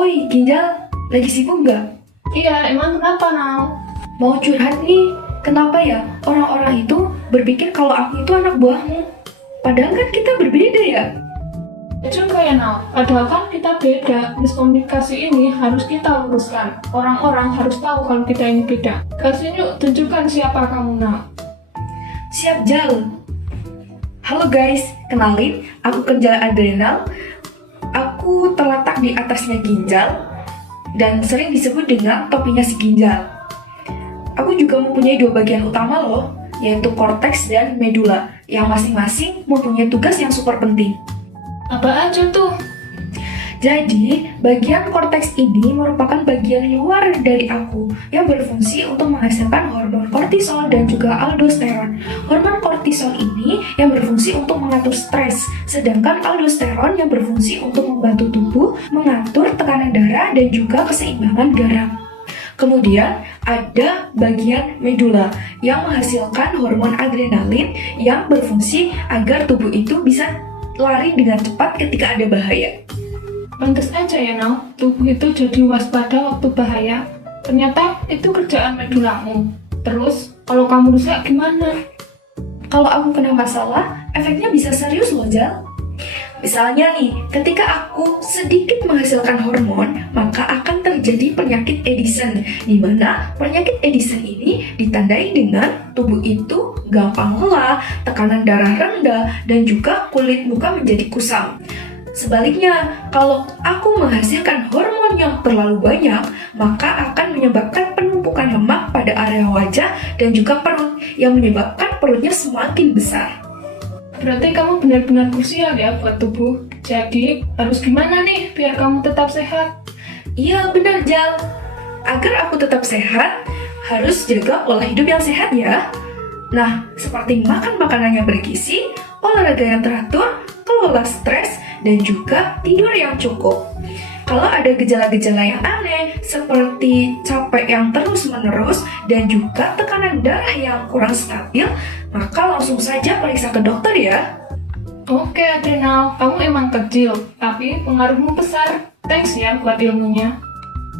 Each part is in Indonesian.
Oi, Ginjal, lagi sibuk nggak? Iya, emang kenapa, Nau? Mau curhat nih, kenapa ya orang-orang itu berpikir kalau aku itu anak buahmu? Padahal kan kita berbeda ya? Juga ya, Nau. Padahal kan kita beda. Miskomunikasi ini harus kita luruskan. Orang-orang harus tahu kalau kita ini beda. Kasih yuk, tunjukkan siapa kamu, Nau. Siap, Jal. Halo guys, kenalin, aku Kenjal Adrenal. Aku terletak di atasnya Ginjal dan sering disebut dengan topinya si Ginjal. Aku juga mempunyai dua bagian utama loh, yaitu korteks dan medula, yang masing-masing mempunyai tugas yang super penting. Apa aja tuh? Jadi, bagian korteks ini merupakan bagian luar dari aku yang berfungsi untuk menghasilkan hormon kortisol dan juga aldosteron. Hormon kortisol ini yang berfungsi untuk mengatur stres, sedangkan aldosteron yang berfungsi untuk membantu tubuh mengatur tekanan darah dan juga keseimbangan garam. Kemudian ada bagian medula yang menghasilkan hormon adrenalin yang berfungsi agar tubuh itu bisa lari dengan cepat ketika ada bahaya. Pantes aja ya, Nau. Tubuh itu jadi waspada waktu bahaya. Ternyata itu kerjaan medulamu. Terus, kalau kamu rusak gimana? Kalau aku kena masalah, efeknya bisa serius loh, Jal. Misalnya nih, ketika aku sedikit menghasilkan hormon, maka akan terjadi penyakit Edison, di mana penyakit Edison ini ditandai dengan tubuh itu gampang lelah, tekanan darah rendah, dan juga kulit muka menjadi kusam. Sebaliknya, kalau aku menghasilkan hormon yang terlalu banyak, maka akan menyebabkan penumpukan lemak pada area wajah dan juga perut, yang menyebabkan perutnya semakin besar. Berarti kamu benar-benar krusial ya buat tubuh. Jadi, harus gimana nih biar kamu tetap sehat? Iya benar, Jal. Agar aku tetap sehat, harus jaga pola hidup yang sehat ya. Nah, seperti makan makanan yang bergizi, olahraga yang teratur, kelola stres, dan juga tidur yang cukup. Kalau ada gejala-gejala yang aneh seperti capek yang terus-menerus dan juga tekanan darah yang kurang stabil, maka langsung saja periksa ke dokter ya. Oke, Adrenal. Kamu emang kecil, tapi pengaruhmu besar. Thanks ya buat ilmunya.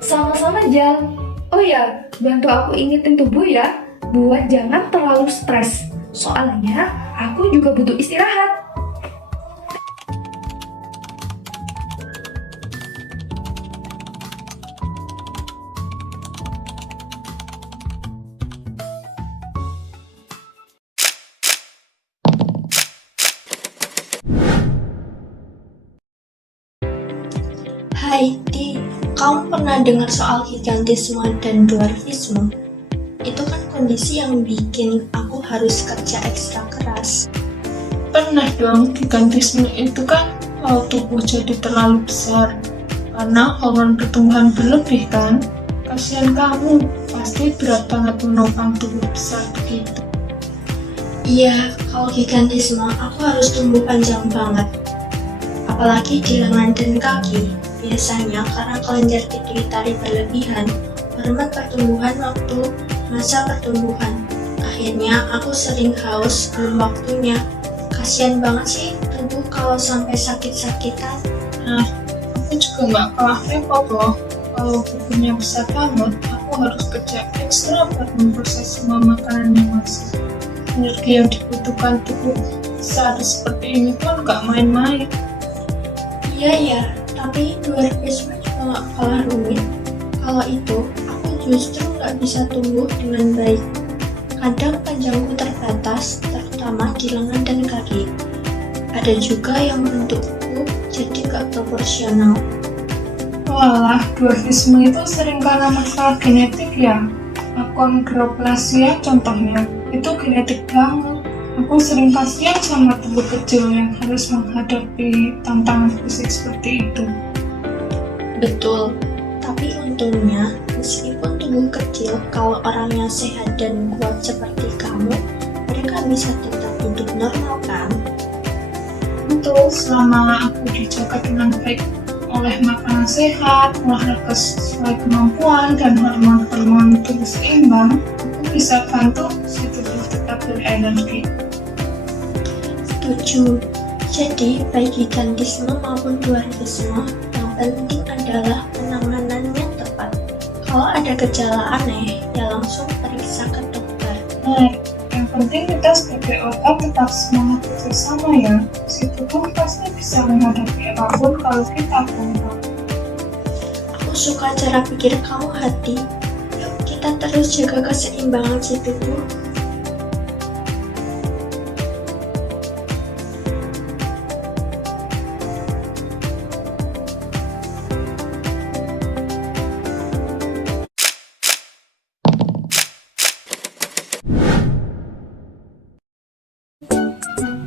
Sama-sama, Jal. Oh ya, bantu aku ingetin tubuh ya, buat jangan terlalu stres. Soalnya, aku juga butuh istirahat. Hai Di, kamu pernah dengar soal gigantisme dan dwarfisme? Itu kan kondisi yang bikin aku harus kerja ekstra keras. Pernah dong, gigantisme itu kan kalau tubuh jadi terlalu besar karena hormon pertumbuhan berlebih kan. Kasihan kamu, pasti berat banget menopang tubuh besar begitu. Iya, kalau gigantisme aku harus tumbuh panjang banget. Apalagi di lengan dan kaki. Biasanya karena kelenjar pituitari berlebihan, hormon pertumbuhan waktu masa pertumbuhan. Akhirnya aku sering haus belum waktunya. Kasian banget sih tubuh kalau sampai sakit-sakitan. Nah, aku juga nggak kalah repot loh. Kalau tubuhnya besar banget, aku harus kerja ekstra buat memproses semua makanan yang masuk. Energi yang dibutuhkan tubuh besar seperti ini pun nggak main-main. Iya ya, tapi dwarfisme juga gak kalah rumit. Kalau itu, aku justru gak bisa tumbuh dengan baik. Kadang panjangku terbatas, terutama di lengan dan kaki. Ada juga yang bentukku jadi gak proporsional. Walah, dwarfisme itu sering karena masalah genetik ya. Achondroplasia contohnya, itu genetik banget. Aku sering kasihan sama tubuh kecil yang harus menghadapi tantangan fisik seperti itu. Betul, tapi untungnya meskipun tubuh kecil, kalau orangnya sehat dan kuat seperti kamu, mereka bisa tetap hidup normal kan? Betul, selama aku dijaga dengan baik oleh makanan sehat, olahraga sesuai kemampuan, dan hormon-hormon tubuh seimbang, aku bisa bantu si tubuh tetap berenergi. Setuju. Jadi, baik gigantisme maupun dwarfisme, yang penting adalah Kalau ada gejala aneh, ya langsung periksa ke dokter. Benar. Yang penting kita sebagai otak tetap semangat bersama ya. Si tubuh pasti bisa menghadapi apapun kalau kita kompak. Aku suka cara pikir kamu, Hati. Yuk kita terus jaga keseimbangan si tubuh.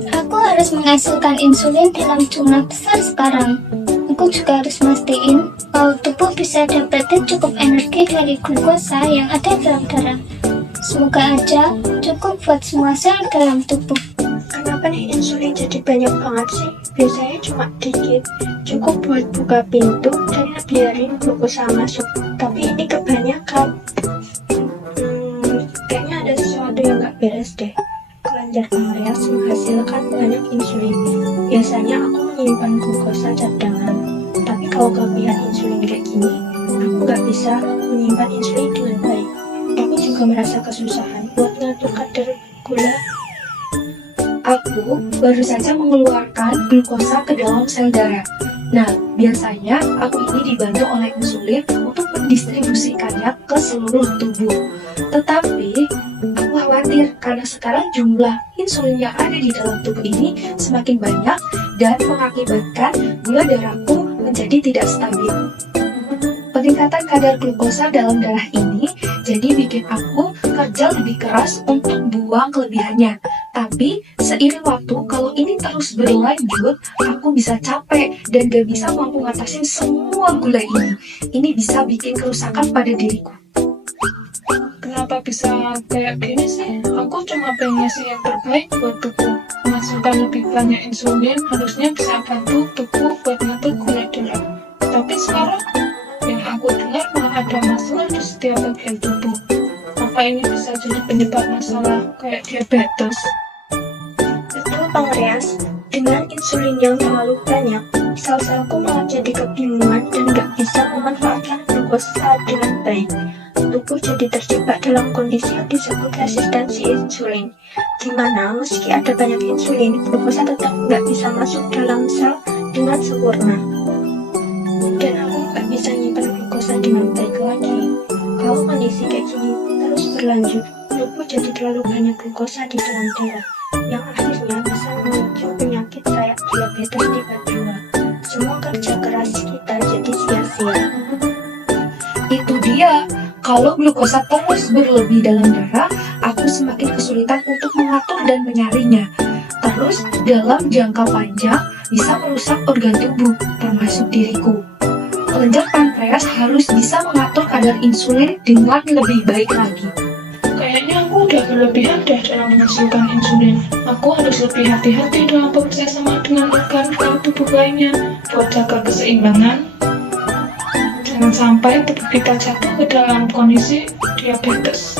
Aku harus menghasilkan insulin dalam jumlah besar sekarang. Aku juga harus mastiin kalau tubuh bisa dapetin cukup energi dari glukosa yang ada dalam darah. Semoga aja cukup buat semua sel dalam tubuh. Kenapa nih insulin jadi banyak banget sih? Biasanya cuma dikit, cukup buat buka pintu dan biarin glukosa masuk. Tapi ini kebanyakan. Kayaknya ada sesuatu yang gak beres deh. Kelenjar pankreas menghasilkan banyak insulin. Biasanya aku menyimpan glukosa cadangan. Tapi kalau kelebihan insulin kayak gini, aku gak bisa menyimpan insulin dengan baik. Aku juga merasa kesusahan buat ngatur kadar gula. Aku baru saja mengeluarkan glukosa ke dalam sel darah. Nah, biasanya aku ini dibantu oleh insulin untuk mendistribusikannya ke seluruh tubuh. Tetapi, aku khawatir karena sekarang jumlah insulin yang ada di dalam tubuh ini semakin banyak dan mengakibatkan gula darahku menjadi tidak stabil. Peningkatan kadar glukosa dalam darah ini jadi bikin aku kerja lebih keras untuk buang kelebihannya. Tapi seiring waktu, kalau ini terus berlanjut, aku bisa capek dan gak bisa mampu ngatasin semua gula ini. Ini bisa bikin kerusakan pada diriku. Kenapa bisa kayak gini sih? Aku cuma pengen ngasih yang terbaik buat tubuh. Menghasilkan lebih banyak insulin harusnya bisa bantu tubuh buat ngatur gula darah. Tapi sekarang yang aku dengar malah ada masalah di setiap bagian tubuh. Apa ini bisa jadi penyebab masalah kayak diabetes? Betul, pankreas. Dengan insulin yang terlalu banyak, sel-selku malah jadi kebingungan dan gak bisa memanfaatkan glukosa dengan baik. Tubuh jadi terjebak dalam kondisi yang disebut resistensi insulin, di mana meski ada banyak insulin, glukosa tetap nggak bisa masuk dalam sel dengan sempurna. Dan aku nggak bisa nyimpan glukosa dengan baik lagi. Kalau kondisi kayak gini terus berlanjut, tubuh jadi terlalu banyak glukosa di dalam darah, yang akhirnya bisa memicu penyakit kayak diabetes tipe 2. Semua kerja keras kita jadi sia-sia. Itu dia. Kalau glukosa terus berlebih dalam darah, aku semakin kesulitan untuk mengatur dan menyaringnya. Terus, dalam jangka panjang, bisa merusak organ tubuh, termasuk diriku. Kelenjar pankreas harus bisa mengatur kadar insulin dengan lebih baik lagi. Kayaknya aku udah berlebihan deh dalam menghasilkan insulin. Aku harus lebih hati-hati dalam bekerja sama dengan organ tubuh lainnya buat jaga keseimbangan. Jangan sampai tubuh kita jatuh ke dalam kondisi diabetes.